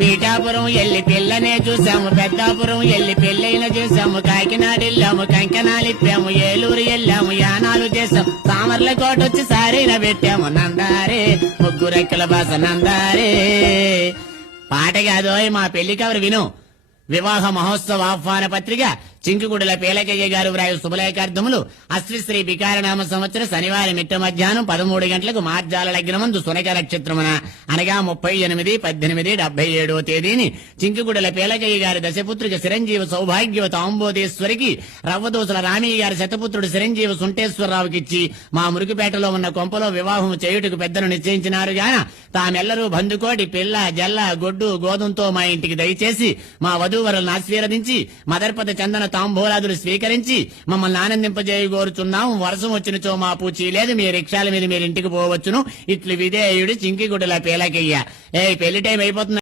పీఠాపురం ఎల్లి పిల్లనే చూసాము, పెద్దాపురం ఎల్లి పెళ్ళైన చేసాము, కాకినాడ వెళ్ళాము, కంకణాలిప్పాము, ఏలూరు వెళ్ళాము, యానాలు చేసాము, సామర్ల కోటొచ్చి సారీన పెట్టాము. నందారే ముగ్గురెక్కల బాస నందారే. పాట కాదోయ్, మా పెళ్లి కవరు విను. వివాహ మహోత్సవ ఆహ్వాన పత్రిక చింకుగుడుల పేలకయ్య గారు వ్రాయు శుభలేఖార్థములు అశ్విశ్రీ వికారనామ సంవత్సర శనివారం మిట్ట మధ్యాహ్నం 13 గంటలకు మార్జాల లగ్నమందు సునక నక్షత్రమున అనగా 38/18/77 తేదీని చింకుగుడుల పేలకయ్య గారి దశపుత్రిక చిరంజీవి సౌభాగ్యవత ఆంబోదేశ్వరికి రవ్వదోసుల రామయ్య గారి శతపుత్రుడు చిరంజీవి సుంటేశ్వరరావుకిచ్చి మా మురికిపేటలో ఉన్న కొంపలో వివాహం చేయుటకు పెద్దలు నిశ్చయించినారు గాన తామెల్లరూ బంధుకోటి పిల్ల జల్ల గొడ్డు గోధుమతో మా ఇంటికి దయచేసి మా వధూవరులను ఆశీర్వదించి మదర్పద చందన తాంబూలాదులు స్వీకరించి మమ్మల్ని ఆనందింపజేయగోరుచున్నాం. వర్షం వచ్చినచో మా పూచి లేదు, మీ రిక్షాల మీద మీరు ఇంటికి పోవచ్చును. ఇట్లు విధేయుడు చింకిగుడుల పేలకయ్య. ఏ పెళ్లి టైం అయిపోతుంది.